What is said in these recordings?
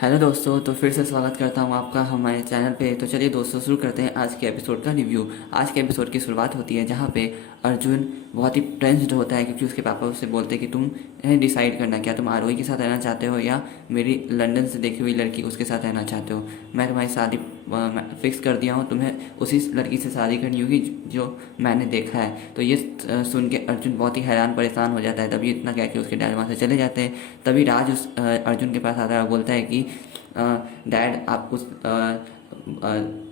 Hello दोस्तों, तो फिर से स्वागत करता हूँ आपका हमारे चैनल पे। तो चलिए दोस्तों, शुरू करते हैं आज के एपिसोड का रिव्यू। आज के एपिसोड की शुरुआत होती है जहाँ पे अर्जुन बहुत ही टेंस्ड होता है क्योंकि उसके पापा उससे बोलते हैं कि तुम डिसाइड करना, क्या तुम आरोही के साथ रहना चाहते हो या मेरी लंदन से देखी हुई लड़की उसके साथ रहना चाहते हो। मैं तुम्हारी शादी फिक्स कर दिया हूँ, तुम्हें उसी लड़की से शादी करनी होगी जो मैंने देखा है। तो ये सुन के अर्जुन बहुत ही हैरान परेशान हो जाता है। तभी इतना कह के उसके डैड वहाँ से चले जाते हैं। तभी राज उस अर्जुन के पास आता है और बोलता है कि डैड,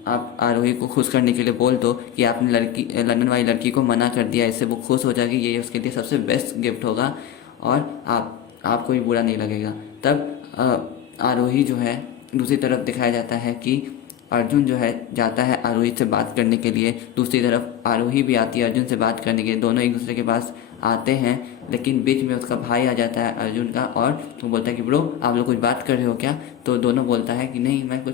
आप आरोही को खुश करने के लिए बोल दो कि आपने लंदन वाली लड़की को मना कर दिया, इससे वो खुश हो जाएगी, ये उसके लिए सबसे बेस्ट गिफ्ट होगा और आपको भी बुरा नहीं लगेगा। तब आरोही जो है, दूसरी तरफ दिखाया जाता है कि अर्जुन जो है जाता है आरोही से बात करने के लिए। दूसरी तरफ आरोही भी आती है अर्जुन से बात करने के लिए। दोनों एक दूसरे के पास आते हैं, लेकिन बीच में उसका भाई आ जाता है अर्जुन का और वो बोलता है कि ब्रो, आप लोग कुछ बात कर रहे हो क्या? तो दोनों बोलता है कि नहीं, मैं तो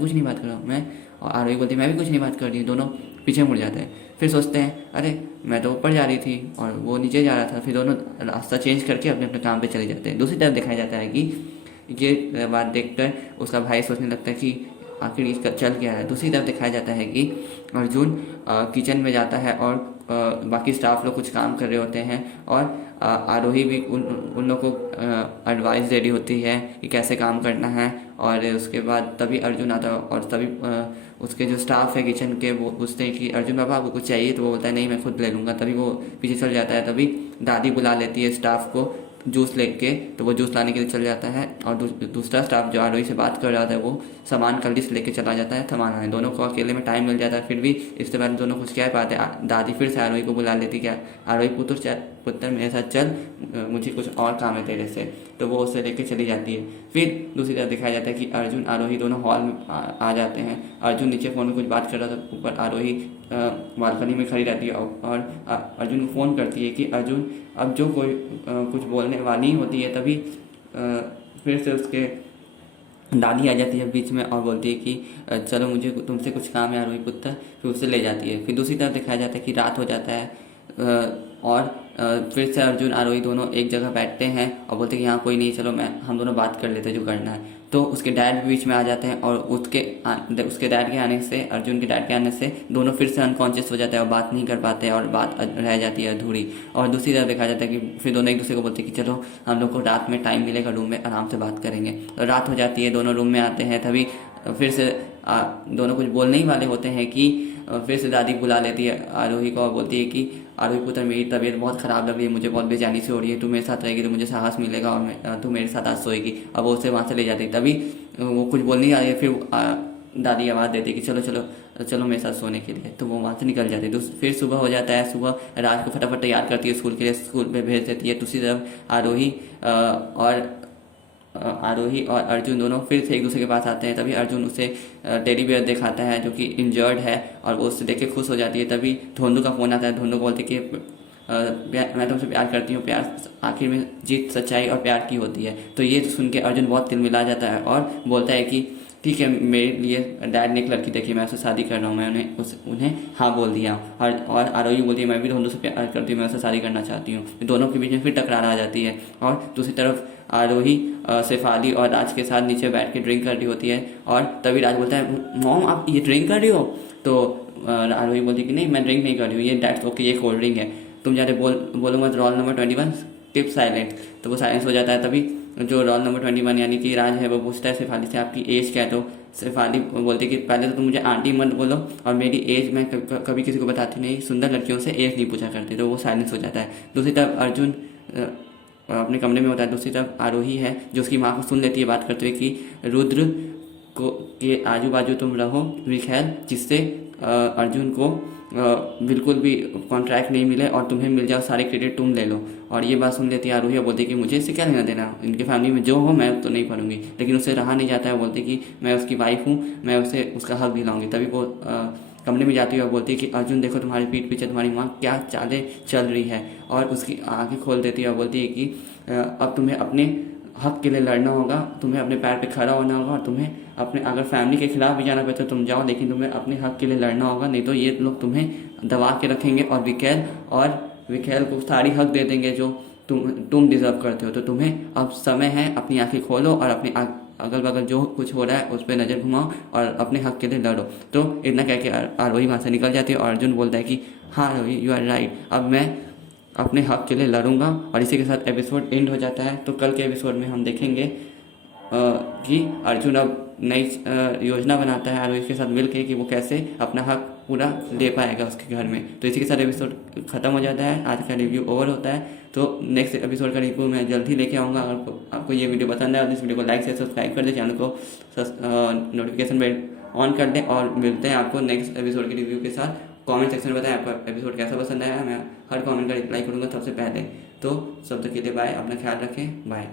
कुछ नहीं बात कर रहा हूँ मैं। और आरोही बोलती है मैं भी कुछ नहीं बात कर रही हूँ। दोनों पीछे मुड़ जाते हैं। फिर सोचते हैं अरे, मैं तो ऊपर जा रही थी और वो नीचे जा रहा था। फिर दोनों रास्ता चेंज करके अपने अपने काम पे चले जाते हैं। दूसरी तरफ दिखाया जाता है कि ये बात देखकर उसका भाई सोचने लगता है कि आखिर इसका चल क्या है। दूसरी तरफ दिखाया जाता है कि अर्जुन किचन में जाता है और बाकी स्टाफ लोग कुछ काम कर रहे होते हैं और आरोही भी उन लोग को एडवाइस दे रही होती है कि कैसे काम करना है। और उसके बाद तभी अर्जुन आता है और तभी उसके जो स्टाफ है किचन के वो पूछते हैं कि अर्जुन बाबा आपको कुछ चाहिए? तो वो बोलता है नहीं, मैं खुद ले लूँगा। तभी वो पीछे चल जाता है। तभी दादी बुला लेती है स्टाफ को जूस लेके, तो वो जूस लाने के लिए चल जाता है और दूसरा स्टाफ जो आरोही से बात कर रहा था वो सामान का लिस्ट लेके चला जाता है सामान आने। दोनों को अकेले में टाइम मिल जाता है, फिर भी इसके बाद दोनों कुछ कह पाते। दादी फिर से आरोही को बुला लेती, क्या आरोही पुत्र मेरे साथ चल, मुझे कुछ और काम है तेरे से। तो वो उसे लेके चली जाती है। फिर दूसरी तरफ दिखाया जाता है कि अर्जुन आरोही दोनों हॉल में आ जाते हैं। अर्जुन नीचे फ़ोन में कुछ बात कर रहा था, ऊपर आरोही बालकनी में खड़ी रहती है और अर्जुन को फ़ोन करती है कि अर्जुन, अब जो कोई कुछ बोलने वाली होती है तभी फिर से उसके दादी आ जाती है बीच में और बोलती है कि चलो मुझे तुमसे कुछ काम है आरोही पुत्र। फिर उसे ले जाती है। फिर दूसरी तरफ दिखाया जाता है कि रात हो जाता है और फिर से अर्जुन आरोही दोनों एक जगह बैठते हैं और बोलते हैं कि यहाँ कोई नहीं, चलो हम दोनों बात कर लेते हैं जो करना है। तो उसके डैड भी बीच में आ जाते हैं और उसके डैड के आने से, अर्जुन के डैड के आने से दोनों फिर से अनकॉन्शियस हो जाते हैं और बात नहीं कर पाते और बात रह जाती है अधूरी। और दूसरी तरफ देखा जाता है कि फिर दोनों एक दूसरे को बोलते हैं कि चलो हम लोग को रात में टाइम मिलेगा, रूम में आराम से बात करेंगे। तो रात हो जाती है, दोनों रूम में आते हैं। तभी फिर से दोनों कुछ बोलने ही वाले होते हैं कि फिर से दादी बुला लेती है आरोही को और बोलती है कि आरोही पुत्र, मेरी तबीयत बहुत ख़राब लग रही है, मुझे बहुत बेचैनी सी हो रही है, तू मेरे साथ रहेगी तो मुझे साहस मिलेगा और तू मेरे साथ आज सोएगी। अब वो उसे वहाँ से ले जाती है। तभी वो कुछ बोलने ही आ रही है, फिर दादी आवाज़ देती है कि चलो चलो चलो मेरे साथ सोने के लिए। तो वो वहाँ से निकल जाती है। फिर सुबह हो जाता है। सुबह राज को फटाफट तैयार करती है स्कूल के लिए, स्कूल में भेज देती है। दूसरी तरफ आरोही और अर्जुन दोनों फिर से एक दूसरे के पास आते हैं। तभी अर्जुन उसे टेडी बियर दिखाता है जो कि इंजर्ड है और वो उससे देख के खुश हो जाती है। तभी धोंडू का फ़ोन आता है। धोंडू बोलती है कि मैं तुमसे प्यार करती हूँ, प्यार आखिर में जीत सच्चाई और प्यार की होती है। तो ये सुन के अर्जुन बहुत तिलमिला जाता है और बोलता है कि ठीक है, मेरे लिए डैड ने एक लड़की देखी, मैं उससे शादी कर रहा हूँ। मैं उन्हें हाँ बोल दिया। और आरोही बोलती है मैं भी धोंडू से प्यार करती हूँ, मैं उससे शादी करना चाहती हूँ। दोनों के बीच में फिर टकरार आ जाती है। और दूसरी तरफ आरोही शेफाली और राज के साथ नीचे बैठ के ड्रिंक कर रही होती है और तभी राज बोलता है मॉम, आप ये ड्रिंक कर रही हो? तो आरोही बोलती है कि नहीं, मैं ड्रिंक नहीं कर रही हूँ, ये डैट्स ओके, ये कोल्ड ड्रिंक है। तुम ज़्यादा बोलूँगा तो रोल नंबर 21 टिप साइलेंट। तो वो साइलेंस हो जाता है। तभी जो रोल नंबर 21 यानी कि राज है वो पूछता है शेफाली से आपकी एज क्या है? तो शेफाली बोलती है कि पहले तो तुम मुझे आंटी मत बोलो और मेरी एज मैं कभी किसी को बताती नहीं, सुंदर लड़कियों से एज नहीं पूछा करती। तो वो साइलेंस हो जाता है। दूसरी तरफ अर्जुन अपने कमरे में होता है। दूसरी तरफ आरोही है जो उसकी माँ को सुन लेती है बात करते हुए कि रुद्र को के आजू बाजू तुम रहो विखेल, जिससे अर्जुन को बिल्कुल भी कॉन्ट्रैक्ट नहीं मिले और तुम्हें मिल जाओ, सारे क्रेडिट तुम ले लो। और ये बात सुन लेती है आरोही और बोलती है कि मुझे इससे क्या लेना देना, इनके फैमिली में जो हो मैं तो नहीं पढ़ूंगी। लेकिन उसे रहा नहीं जाता है। बोलती कि मैं उसकी वाइफ हूँ, मैं उसे उसका हक दिलाऊंगी। तभी वो कमरे में जाती है और बोलती है कि अर्जुन देखो, तुम्हारी पीठ पीछे तुम्हारी माँ क्या चालें चल रही है। और उसकी आंखें खोल देती है और बोलती है कि अब तुम्हें अपने हक के लिए लड़ना होगा, तुम्हें अपने पैर पे खड़ा होना होगा और तुम्हें अपने अगर फैमिली के खिलाफ भी जाना पड़े तो तुम जाओ, लेकिन तुम्हें अपने हक के लिए लड़ना होगा, नहीं तो ये लोग तुम्हें दबा के रखेंगे और विखेल को सारी हक दे देंगे जो तुम डिज़र्व करते हो। तो तुम्हें अब समय है, अपनी आंखें खोलो और अपने अगल बगल जो कुछ हो रहा है उस पर नज़र घुमाओ और अपने हक के लिए लड़ो। तो इतना कह के आरोही वहाँ से निकल जाती है और अर्जुन बोलता है कि हाँ आरोही, यू आर राइट, अब मैं अपने हक के लिए लड़ूंगा। और इसी के साथ एपिसोड एंड हो जाता है। तो कल के एपिसोड में हम देखेंगे कि अर्जुन अब नई योजना बनाता है आरोही के साथ मिलके कि वो कैसे अपना हक पूरा ले पाएगा उसके घर में। तो इसी के साथ एपिसोड ख़त्म हो जाता है, आज का रिव्यू ओवर होता है। तो नेक्स्ट एपिसोड का रिव्यू मैं जल्द ही लेके आऊँगा। अगर आपको ये वीडियो पसंद है तो इस वीडियो को लाइक से सब्सक्राइब कर दें, चैनल को नोटिफिकेशन बेल ऑन कर दें और मिलते हैं आपको नेक्स्ट एपिसोड के रिव्यू के साथ। कमेंट सेक्शन में बताएं आपको एपिसोड कैसा पसंद आया, मैं हर कमेंट का रिप्लाई करूँगा सबसे पहले। तो सब तक के लिए बाय, अपना ख्याल रखें, बाय।